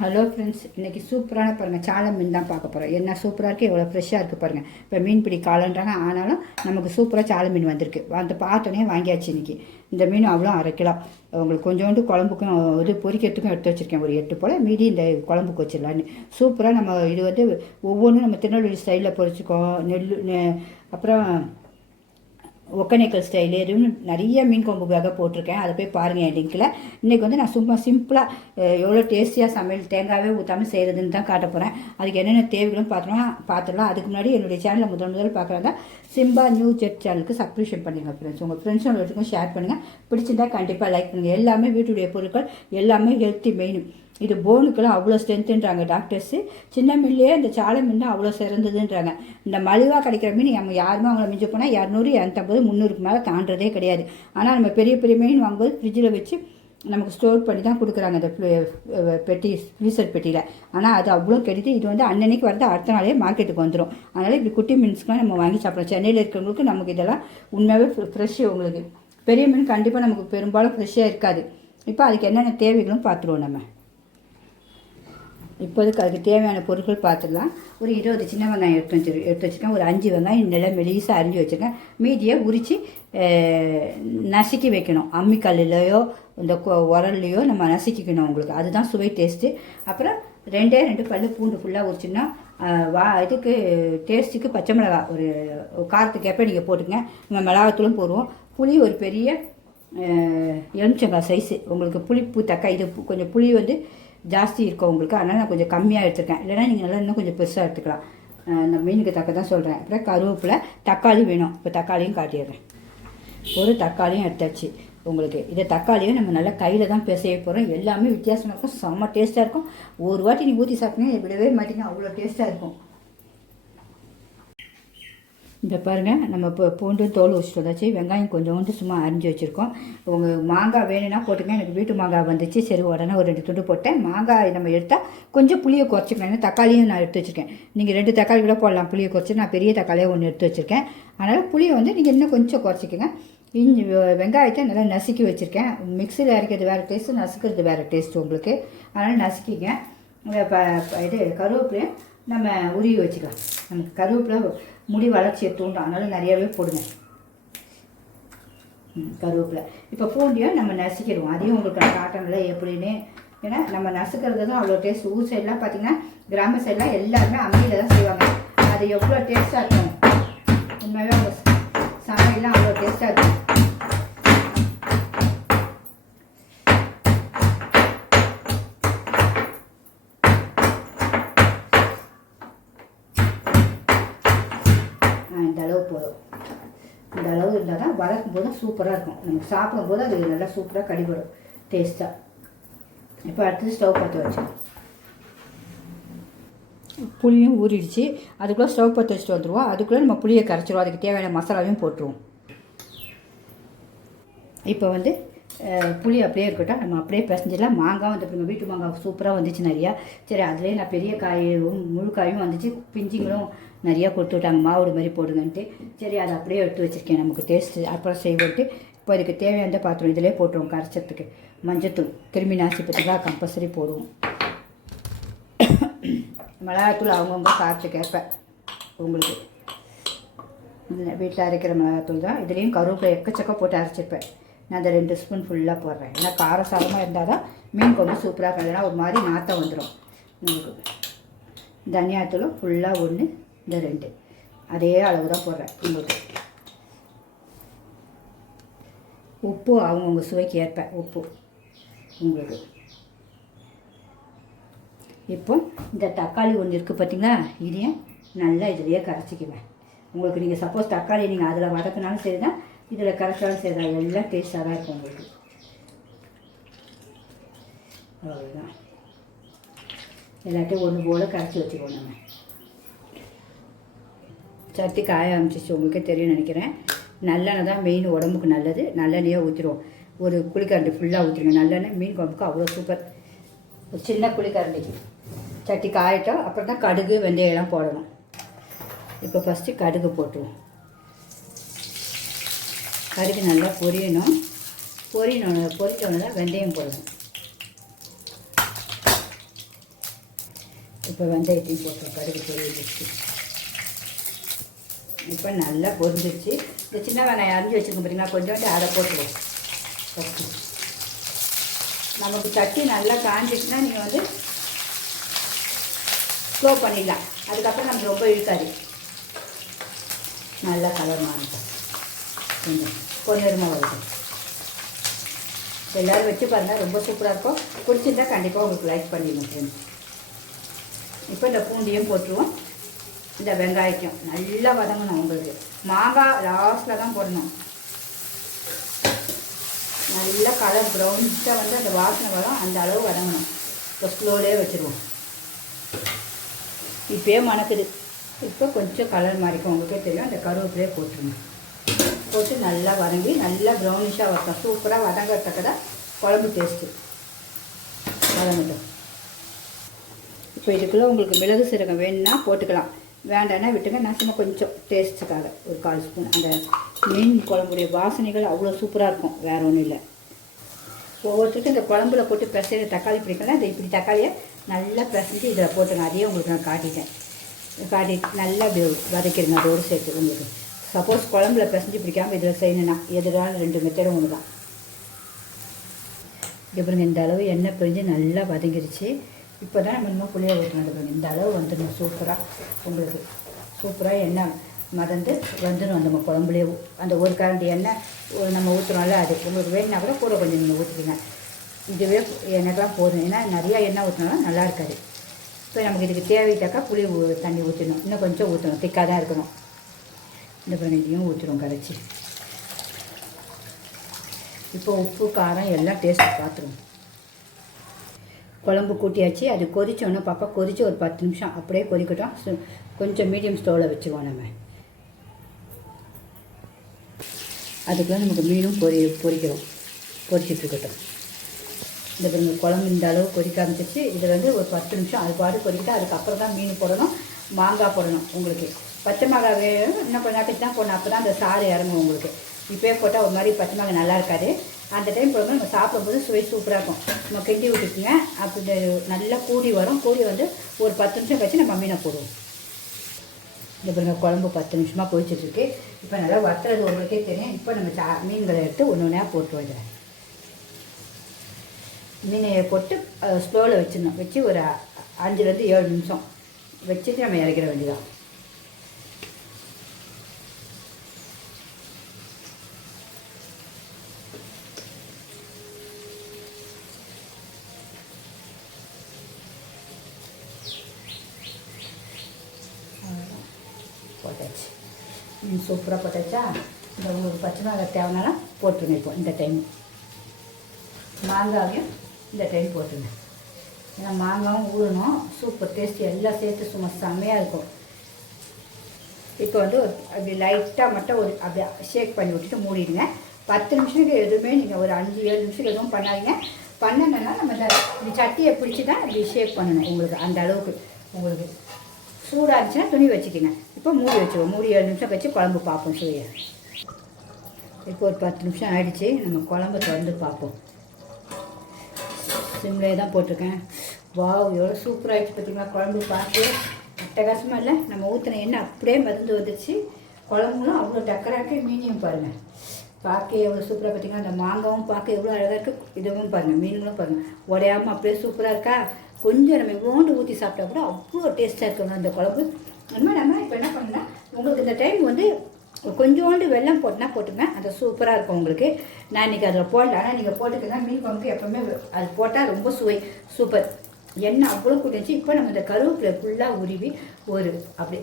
Hello friends, இன்றைக்கி சூப்பரான பாருங்கள் சாலை மீன் தான் பார்க்க போகிறோம். என்ன சூப்பராக இருக்குது, எவ்வளோ ஃப்ரெஷ்ஷாக இருக்குது பாருங்கள். இப்போ மீன் பிடி காலன்றாங்க, ஆனாலும் நமக்கு சூப்பராக சாலை மீன் வந்திருக்கு. வந்து பார்த்தோன்னே வாங்கியாச்சு இன்றைக்கி. இந்த மீன் அவ்வளோ 1/2 கிலோ. உங்களுக்கு கொஞ்சோண்டு குழம்புக்கும் இது பொரிக்கிறதுக்கும் எடுத்து வச்சுருக்கேன். ஒரு 8 போல், மீதி இந்த குழம்புக்கு வச்சிடலான்னு. சூப்பராக நம்ம இது வந்து ஒவ்வொன்றும் நம்ம திருநெல்வேலி ஸ்டைலில் பொரிச்சிக்கோம். அப்புறம் ஒக்கநேக்கல் ஸ்டைலு இதுன்னு நிறைய மீன் குழம்பு வகை போட்டிருக்கேன். அதை போய் பாருங்கள் என் லிங்கில். இன்றைக்கி வந்து நான் சும்மா சிம்பிளாக எவ்வளோ டேஸ்டியாக சமையல் தேங்காவே ஊற்றாமல் செய்கிறதுன்னு தான் காட்ட போகிறேன். அதுக்கு என்னென்ன தேவைகளும் பார்த்துடலாம். அதுக்கு முன்னாடி என்னுடைய சேனலை முதல் பார்க்குறதா சிம்பா நியூ ஜெட் சேனலுக்கு சப்ஸ்கிரிப்ஷன் பண்ணுங்கள் ஃப்ரெண்ட்ஸ். உங்கள் ஃப்ரெண்ட்ஸுங்களுக்கும் ஷேர் பண்ணுங்கள். பிடிச்சிருந்தால் கண்டிப்பாக லைக் பண்ணுங்கள். எல்லாமே வீட்டுடைய பொருட்கள், எல்லாமே ஹெல்த்தி மெயின். இது போனுக்கெல்லாம் அவ்வளோ ஸ்ட்ரென்த்துன்றாங்க டாக்டர்ஸு. சின்ன மீன்லேயே இந்த சாலை மீன் தான் அவ்வளோ சிறந்ததுன்றாங்க. இந்த மலிவாக கிடைக்கிற மீன் நம்ம யாருமே அவங்கள மிஞ்சி போனால் 200, 250, 300க்கு மேலே தாண்டதே கிடையாது. ஆனால் நம்ம பெரிய பெரிய மீன் வாங்கும்போது ஃப்ரிட்ஜில் வச்சு நமக்கு ஸ்டோர் பண்ணி தான் கொடுக்குறாங்க அந்த பெட்டி, ஃப்ரீசர் பெட்டியில். ஆனால் அது அவ்வளோ கெடுத்து. இது வந்து அன்னன்னைக்கு வரது அடுத்த நாளே மார்க்கெட்டுக்கு வந்துடும். அதனால் இப்படி குட்டி மீன்ஸ்க்குலாம் நம்ம வாங்கி சாப்பிட்றோம். சென்னையில் இருக்கிறவங்களுக்கு நமக்கு இதெல்லாம் உண்மையாகவே ஃப்ரெஷ்ஷு. உங்களுக்கு பெரிய மீன் கண்டிப்பாக நமக்கு பெரும்பாலும் ஃப்ரெஷ்ஷாக இருக்காது. இப்போ அதுக்கு என்னென்ன தேவைகளும் பார்த்துருவோம் நம்ம. இப்போதுக்கு அதுக்கு தேவையான பொருட்கள் பார்த்துடலாம். ஒரு 20 சின்ன வெங்காயம் எடுத்து வச்சுருக்கேன். ஒரு 5 வெங்காயம் நல்லா மெலிசாக அரிஞ்சு வச்சுருக்கேன். மீதியை உரித்து நசுக்கி வைக்கணும். அம்மிக்கல்லையோ இந்த உரல்லையோ நம்ம நசுக்கிக்கணும். உங்களுக்கு அதுதான் சுவை டேஸ்ட்டு. அப்புறம் 2 பல் பூண்டு ஃபுல்லாக உரிச்சின்னா இதுக்கு டேஸ்ட்டுக்கு பச்சை மிளகா ஒரு காரத்துக்கு எப்போ நீங்கள் போட்டுங்க. நம்ம மிளகாத்தூளும் போடுவோம். புளி ஒரு பெரிய எலுமிச்சங்காய் சைஸு. உங்களுக்கு புளிப்பு தக்காளி இது கொஞ்சம் புளி வந்து ஜாஸ்தி இருக்கும் உங்களுக்கு, அதனால் நான் கொஞ்சம் கம்மியாக எடுத்துருக்கேன். இல்லைனா நீங்கள் நல்லா இன்னும் கொஞ்சம் பெருசாக எடுத்துக்கலாம். இந்த மீனுக்கு தக்க தான் சொல்கிறேன். அப்புறம் கருவேப்பிலை, தக்காளி வேணும். இப்போ தக்காளியும் காட்டிடுறேன். ஒரு தக்காளியும் எடுத்தாச்சு உங்களுக்கு. இதை தக்காளியும் நம்ம நல்லா கையில் தான் பிசைய போகிறோம். எல்லாமே வித்தியாசமாக இருக்கும், செம்ம டேஸ்ட்டாக இருக்கும். ஒரு வாட்டி நீங்கள் ஊற்றி சாப்பிட்டீங்கன்னா விடவே மாட்டீங்க, அவ்வளோ டேஸ்ட்டாக இருக்கும். இந்த பாருங்கள், நம்ம இப்போ பூண்டு தோல் வச்சுட்டு வந்தாச்சு. வெங்காயம் கொஞ்சோண்டு சும்மா அரிஞ்சு வச்சுருக்கோம். உங்கள் மாங்காய் வேணும்னா போட்டுங்க. எனக்கு வீட்டு மாங்காய் வந்துச்சு, சரி உடனே ஒரு 2 துண்டு போட்டேன். மாங்காய் நம்ம எடுத்தால் கொஞ்சம் புளியை குறைச்சிக்கலாம். ஏன்னா தக்காளியும் நான் எடுத்து வச்சுருக்கேன். நீங்கள் 2 தக்காளி கூட போடலாம் புளியை குறைச்சி. நான் பெரிய தக்காளியாக 1 எடுத்து வச்சுருக்கேன். அதனால் புளியை வந்து நீங்கள் இன்னும் கொஞ்சம் குறைச்சிக்கோங்க. வெங்காயத்தை நல்லா நசுக்கி வச்சுருக்கேன். மிக்சியில் அரைக்கிறது வேறு டேஸ்ட்டு, நசுக்கிறது வேறு டேஸ்ட்டு உங்களுக்கு. அதனால் நசுக்கிங்க. இது கருவேப்பிலையும் நம்ம உருவி வச்சுக்கலாம். நமக்கு கருவேப்பிலை முடி வளர்ச்சியை தூண்டும், அதனால் நிறையாவே போடுங்க கருவேப்பிலை. இப்போ பூண்டியும் நம்ம நசுக்கிடுவோம். அதையும் உங்களுக்கு நான் காட்டணும்ல எப்படின்னு. ஏன்னா நம்ம நசுக்கிறது தான் அவ்வளோ டேஸ்ட். ஊர் சைட்லாம் பார்த்திங்கன்னா, கிராம சைட்லாம் எல்லாருமே அம்மியில் தான் செய்வாங்க. அது எவ்வளோ டேஸ்ட்டாக இருக்கும். உண்மையாகவே அவங்க சமையல்லாம் அவ்வளோ டேஸ்ட்டாக இருக்கும். இந்த அளவு போதும். இந்த அளவு இருந்தால் தான் வளர்க்கும் போது சூப்பராக இருக்கும். நமக்கு சாப்பிடும்போது அது நல்லா சூப்பராக கடிபடும் டேஸ்ட்டாக. இப்போ அடுத்தது ஸ்டவ் பற்ற வச்சோம். புளியும் ஊறிடுச்சு. அதுக்குள்ளே ஸ்டவ் பற்ற வச்சுட்டு வந்துடுவோம். அதுக்குள்ளே நம்ம புளியை கரைச்சிடுவோம். அதுக்கு தேவையான மசாலாவையும் போட்டுருவோம். இப்போ வந்து புளி அப்படியே இருக்கட்டும், நம்ம அப்படியே பிசைஞ்சிடலாம். மாங்காய் வந்து நம்ம வீட்டு மாங்காய் சூப்பராக வந்துச்சு நிறையா. சரி, அதுலேயே நான் பெரிய காயும் முழு காயும் வந்துச்சு. பிஞ்சிங்களும் நிறையா கொடுத்து விட்டாங்க, மாவுடு மாதிரி போடுங்கன்ட்டு. சரி, அதை அப்படியே எடுத்து வச்சுருக்கேன். நமக்கு டேஸ்ட்டு அப்புறம் செய்வோன்ட்டு. இப்போ இதுக்கு தேவையான பாத்திரம் இதிலே போட்டுருவோம். கரைச்சத்துக்கு மஞ்சத்தூள், கிருமி நாசி பற்றிலாம் கம்பல்சரி போடுவோம். மிளகாத்தூள் அவங்கவுங்க காரத்துக்கு ஏற்ப உங்களுக்கு. வீட்டில் அரைக்கிற மிளகாத்தூள் தான். இதுலேயும் கருவேப்பிலை எக்கச்சக்கம் போட்டு அரைச்சிருப்பேன். நான் அதை 2 ஸ்பூன் ஃபுல்லாக போடுறேன். ஏன்னா காரசாரமாக இருந்தால் தான் மீன் கொஞ்சம் சூப்பராக இருக்கும். இல்லைனா ஒரு மாதிரி நாற்றம் வந்துடும் உங்களுக்கு. தனியாத்தூளும் ஃபுல்லாக 1, இந்த 2 அதே அளவு தான் போடுறேன் உங்களுக்கு. உப்பு அவங்கவுங்க சுவைக்கு ஏற்ப உப்பு உங்களுக்கு. இப்போ இந்த தக்காளி ஒன்று இருக்குது பார்த்திங்களா, இதையும் நல்லா இதிலையே கரைச்சிக்குவேன். உங்களுக்கு நீங்கள் சப்போஸ் தக்காளி நீங்கள் அதில் வதக்கினாலும் சரி தான், இதில் கரைச்சாலும் சரி தான், எல்லாம் டேஸ்ட்டாக தான் இருக்கும் உங்களுக்கு. அவ்வளோதான். எல்லாத்தையும் ஒன்று போல் கரைச்சி வச்சுக்குவோம். நம்ம சட்டி காய ஆரம்பிச்சிச்சு, உங்களுக்கே தெரியும் நினைக்கிறேன். நல்லெண்ணெய் தான் மெயின், உடம்புக்கு நல்லது. நல்லெண்ணெயாக ஊற்றிடுவோம். ஒரு குழிக்கரண்டி ஃபுல்லாக ஊற்றிடுங்க. நல்லெண்ணெய் மீன் குழம்புக்கு அவ்வளோ சூப்பர். ஒரு சின்ன குழிக்கரண்டிக்கு சட்டி காயட்டும். அப்புறம் தான் கடுகு வெந்தயம்லாம் போடணும். இப்போ ஃபஸ்ட்டு கடுகு போட்டுருவோம். கடுகு நல்லா பொரியணும். பொரிஞ்சோன்னு தான் வெந்தயம் போடணும். இப்போ வெந்தயத்தையும் போட்டு கடுகு பொரிஞ்சிச்சு. இப்போ நல்லா பொரிஞ்சிச்சு. இந்த சின்ன வெங்காயம் அரிஞ்சு வச்சுருக்கோம் பார்த்தீங்கன்னா, கொஞ்சோண்டு அதை போட்டுருவோம். ஃபஸ்ட்டு நமக்கு சட்டி நல்லா காஞ்சிச்சுன்னா நீங்கள் வந்து ஸ்லோ பண்ணிடலாம். அதுக்கப்புறம் நமக்கு ரொம்ப இழுக்காது. நல்லா கலர் மாறிட்டோம். கொஞ்சம் பொன்னிறமாக வருது. எல்லோரும் வச்சு பாருங்கள், ரொம்ப சூப்பராக இருக்கும். பிடிச்சிருந்தா கண்டிப்பாக உங்களுக்கு லைக் பண்ணிடணும் ஃப்ரெண்ட்ஸ். இப்போ இந்த பூண்டியும் போட்டுருவோம். இந்த வெங்காயத்தையும் நல்லா வதங்கணும். உங்களுக்கு மாங்காய் லாஸ்ட்டில் தான் போடணும். நல்லா கலர் ப்ரௌன்ஸாக வந்து அந்த வாசனை வரும், அந்த அளவு வதங்கணும். இப்போ ஸ்லோலே வச்சுருவோம். இப்போயே மணக்குது. இப்போ கொஞ்சம் கலர் மாறிக்கும், உங்களுக்கே தெரியும். அந்த கருவேப்பிலையே போட்டுருங்க. போட்டு நல்லா வதங்கி நல்லா ப்ரௌனிஷாக வரட்டும். சூப்பராக வதங்கறதுக்கு குழம்பு டேஸ்ட்டு வதங்கட்டும். இப்போ இதுக்குள்ளே உங்களுக்கு மிளகு சீரகம் வேணும்னா போட்டுக்கலாம், வேண்டாம்னா விட்டுங்க. நான் சும்மா கொஞ்சம் டேஸ்ட்டுக்காக ஒரு 1/4 ஸ்பூன். அந்த மீன் குழம்புடைய வாசனைகள் அவ்வளோ சூப்பராக இருக்கும், வேறு ஒன்றும் இல்லை. ஒவ்வொருத்தருக்கும் இந்த குழம்புல போட்டு பிசைஞ்ச தக்காளி பிடிக்கலாம். இந்த இப்படி தக்காளியை நல்லா பிசைஞ்சு இதில் போட்டுங்க. அதையே உங்களுக்கு நான் காட்டிட்டேன். நல்லா இப்படி வதக்கிடுங்க அதோடு சேர்த்து. உங்களுக்கு சப்போஸ் குழம்புல பிசைஞ்சு பிடிக்காமல் இதில் செய்யணுன்னா எதிரான 2 மெத்தடும் ஒன்று தான். இப்படி இந்த அளவு எண்ணெய் பிரிஞ்சு நல்லா வதங்கிடுச்சு. இப்போ தான் நம்ம இன்னும் புளியை ஊற்றணும். இந்த அளவு வந்துடணும். சூப்பராக உங்களுக்கு சூப்பராக எண்ணெய் மதந்து வந்துடும் நம்ம குழம்புலேயே. அந்த ஒரு கரண்டி எண்ணெய் நம்ம ஊற்றுறோம்ல, அது உங்களுக்கு வேணுன்னா கூட கூட கொஞ்சம் நீங்கள் ஊற்றுறீங்க. இதுவே எண்ணெய்லாம் போதும். ஏன்னா நிறையா எண்ணெய் ஊற்றினாலும் நல்லா இருக்காது. இப்போ நமக்கு இதுக்கு தேவைட்டாக்கா புளி தண்ணி ஊற்றணும். இன்னும் கொஞ்சம் ஊற்றணும், திக்காக தான் இருக்கணும். இந்த இதையும் ஊற்றுறோம் கரைச்சி. இப்போ உப்பு காரம் எல்லாம் டேஸ்ட் பார்த்துருவோம். குழம்பு கூட்டியாச்சு. அது கொதிச்சோன்னா பாப்பா கொதித்து ஒரு 10 நிமிஷம் அப்படியே கொதிக்கட்டும். கொஞ்சம் மீடியம் ஸ்டவ்வில் வச்சுக்குவோம் நம்ம. அதுக்குள்ளே நமக்கு மீனும் பொரிக்கிறோம். பொரிச்சிட்ருக்கட்டும். இந்த குழம்பு இந்த அளவு கொதிக்க ஆரம்பிச்சிச்சு. இதில் வந்து ஒரு 10 நிமிஷம் அது பாடு கொதிக்கிட்டு அதுக்கப்புறம் தான் மீன் போடணும், மாங்காய் போடணும். உங்களுக்கு பச்சை மிளகாய் வேணும், இன்னும் கொஞ்சம் நாட்டுக்கு தான் போடணும். அப்போ தான் அந்த சாறு இறங்கும் உங்களுக்கு. இப்போயே போட்டால் ஒரு மாதிரி பச்சை மிளகாய் நல்லா இருக்காது. அந்த டைம் போடும்போது நம்ம சாப்பிடும்போது சுவை சூப்பராக இருக்கும். நம்ம கிண்டி விட்டுக்குங்க. அப்படி நல்லா கூடி வரும். கூடி வந்து ஒரு 10 நிமிஷம் கழிச்சு நம்ம மீனை போடுவோம். இந்த பாருங்க குழம்பு 10 நிமிஷமாக கொதிச்சிட்ருக்கு. இப்போ நல்லா வத்துறது உங்களுக்கே தெரியும். இப்போ நம்ம மீன்களை எடுத்து ஒன்று ஒன்றா போட்டு வைக்கிறேன். மீனை போட்டு ஸ்லோவில் வச்சிடணும். வச்சு ஒரு 5லேருந்து 7 நிமிஷம் வச்சுட்டு நம்ம இறக்கிற வேண்டியதான். போட்டாச்சு. சூப்பராக போட்டாச்சா. இந்த உங்களுக்கு பச்சை மிளகாய் தேவைனாலும் போட்டுருங்க. இப்போ இந்த டைம் மாங்காயும் இந்த டைம் போட்டுருங்க. ஏன்னா மாங்காயும் ஊறணும். சூப்பர் டேஸ்ட் எல்லாம் சேர்த்து சும்மா செம்மையாக இருக்கும். இப்போ வந்து அப்படி லைட்டாக மட்டும் ஒரு அப்படி ஷேக் பண்ணி விட்டுட்டு மூடிடுங்க. 10 நிமிஷத்துக்கு எதுவுமே நீங்கள் ஒரு 5-7 நிமிஷத்துக்கு எதுவும் பண்ணாதீங்க. பண்ணணுன்னா நம்ம இந்த சட்டியை பிடிச்சி தான் அப்படி ஷேக் பண்ணணும். உங்களுக்கு அந்த அளவுக்கு உங்களுக்கு சூடாக இருந்துச்சுன்னா துணி வச்சுக்கோங்க. இப்போ மூடி வச்சுருவோம். மூடி 7 நிமிஷம் வச்சு குழம்பு பார்ப்போம் சுவையை. இப்போ ஒரு 10 நிமிஷம் ஆகிடுச்சு. நம்ம குழம்பு திறந்து பார்ப்போம். சிம்லே தான் போட்டிருக்கேன். வாவ் எவ்வளோ சூப்பராகிடுச்சு பார்த்தீங்களா. குழம்பு பார்த்து அட்டகாசமாக இல்லை. நம்ம ஊற்றின எண்ணெய் அப்படியே மருந்து வந்துடுச்சு. குழம்புலாம் அவ்வளோ டக்கராக்கி. மீனையும் பாருங்கள் பார்க்க எவ்வளோ சூப்பராக பார்த்தீங்கன்னா. அந்த மாங்காவும் பார்க்க எவ்வளோ அழகாக இருக்குது. இதுவும் பாருங்கள், மீன்களும் பாருங்கள் உடையாமல் அப்படியே சூப்பராக இருக்கா. கொஞ்சம் நம்ம இவ்வளோண்டு ஊற்றி சாப்பிட்டா கூட அவ்வளோ டேஸ்ட்டாக இருக்கணும் அந்த குழம்பு. அதுமாதிரி நம்ம இப்போ என்ன பண்ணோன்னா உங்களுக்கு இந்த டைம் வந்து கொஞ்சோண்டு வெல்லம் போட்டுனா போட்டுங்க. அது சூப்பராக இருக்கும் உங்களுக்கு. நான் இன்றைக்கி அதில் போடல, ஆனால் நீங்கள் போட்டுக்கங்க. மீன் குழம்புக்கு எப்போவுமே அது போட்டால் ரொம்ப சுவை சூப்பர். எண்ணெய் அவ்வளோ கூட்டிச்சு. இப்போ நம்ம இந்த கருவேப்பிலை ஃபுல்லாக உருவி ஒரு அப்படி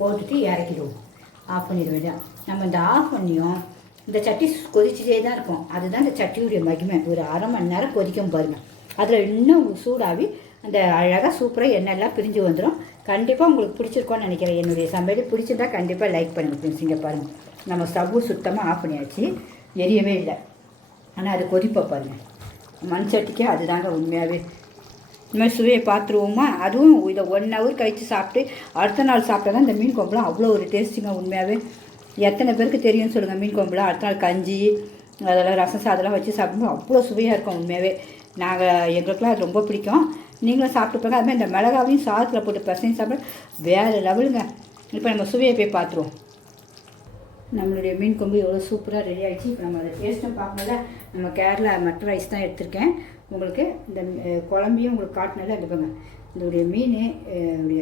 போட்டுட்டு இறக்கிடுவோம். ஆஃப் பண்ணிட வேண்டியதான். நம்ம இந்த ஆஃப் பண்ணியும் இந்த சட்டி கொதிச்சுட்டே தான் இருக்கும். அதுதான் இந்த சட்டியுடைய மகிமை. ஒரு 1/2 மணி நேரம் கொதிக்கும் பாருங்கள். அதில் இன்னும் சூடாகி அந்த அழகாக சூப்பராக எண்ணெயெல்லாம் பிரிஞ்சு வந்துடும். கண்டிப்பாக உங்களுக்கு பிடிச்சிருக்கோன்னு நினைக்கிறேன். என்னுடைய சமையல் பிடிச்சிருந்தா கண்டிப்பாக லைக் பண்ணுங்கள் ஃப்ரெண்ட்ஸ். இங்கே பாருங்கள் நம்ம ஸ்டவ்வு சுத்தமாக ஆஃப் பண்ணியாச்சு. எரியவே இல்லை. ஆனால் அது கொதிப்பை பாருங்கள். மண் சட்டிக்கே அதுதாங்க உண்மையாகவே. இந்த மாதிரி சுவையை பார்த்துருவோமா. அதுவும் இதை 1 ஹவர் கழித்து சாப்பிட்டு அடுத்த நாள் சாப்பிட்டா தான் இந்த மீன் குழம்புலாம் அவ்வளோ ஒரு டேஸ்ட்டுங்க உண்மையாகவே. எத்தனை பேருக்கு தெரியும்னு சொல்லுங்கள். மீன் குழம்புலாம் அடுத்த நாள் கஞ்சி அதெல்லாம் ரசம் சாதெல்லாம் வச்சு சாப்பிடும்போது அவ்வளோ சுவையாக இருக்கும் உண்மையாகவே. எங்களுக்கெல்லாம் அது ரொம்ப பிடிக்கும். நீங்களும் சாப்பிட்டு பாருங்க. அதுமாதிரி இந்த மிளகாவையும் சாதத்தில் போட்டு பசங்க சாப்பிட வேறு லெவலுங்க. இப்போ நம்ம சுவையை போய் பார்த்துருவோம். நம்மளுடைய மீன் கொம்பு எவ்வளோ சூப்பராக ரெடி ஆகிடுச்சு. இப்போ நம்ம அதை டேஸ்ட்டும் பார்க்கணும்ல. நம்ம கேரளா மட்டர் ரைஸ் தான் எடுத்திருக்கேன். உங்களுக்கு இந்த குழம்பையும் உங்களுக்கு காட்டினால எடுப்பாங்க. இதோடைய மீன்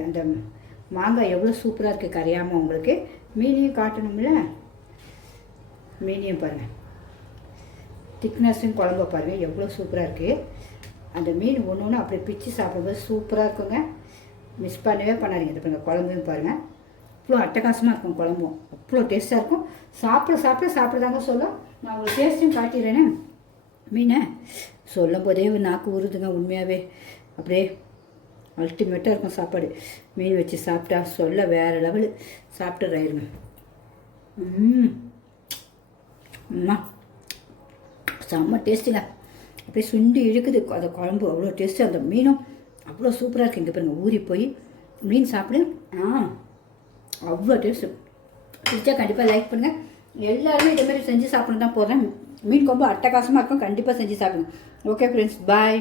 அந்த மாங்காய் எவ்வளோ சூப்பராக இருக்குது கரையாமல். உங்களுக்கு மீனையும் காட்டணும்ல. மீனையும் பாருங்கள், திக்னஸும் குழம்பு பாருங்கள் எவ்வளோ சூப்பராக இருக்குது. அந்த மீன் ஒன்று ஒன்று அப்படியே பிச்சு சாப்பிடும்போது சூப்பராக இருக்குங்க. மிஸ் பண்ணவே பண்ணாதீங்க. இது பாருங்கள், குழம்பையும் பாருங்கள் அவ்வளோ அட்டகாசமாக இருக்கும். குழம்பும் அவ்வளோ டேஸ்ட்டாக இருக்கும். சாப்பிட்றதாங்க சொல்ல. நான் உங்களுக்கு டேஸ்ட்டையும் காட்டிடுறேனே. மீனை சொல்லும் போதே நாக்கு ஊறுதுங்க. உண்மையாகவே அப்படியே அல்டிமேட்டாக இருக்கும் சாப்பாடு. மீன் வச்சு சாப்பிட்டா சொல்ல வேறு லெவலு. சாப்பிட்டுறாயிருங்க. அம்மா செம்ம டேஸ்ட்டுங்க. அப்படியே சுண்டி இழுக்குது அந்த குழம்பு. அவ்வளோ டேஸ்ட்டு. அந்த மீனும் அவ்வளோ சூப்பராக இருக்குது. இங்கே பாருங்கள், ஊறி போய் மீன் சாப்பிடு. அவ்வளோ டேஸ்ட்டு. பிடிச்சா கண்டிப்பாக லைக் பண்ணுங்கள். எல்லாருமே இதேமாதிரி செஞ்சு சாப்பிடணும் தான் போகிறேன். மீன் கொம்பு அட்டகாசமாக இருக்கும். கண்டிப்பாக செஞ்சு சாப்பிடுங்க. ஓகே ஃப்ரெண்ட்ஸ், பாய்.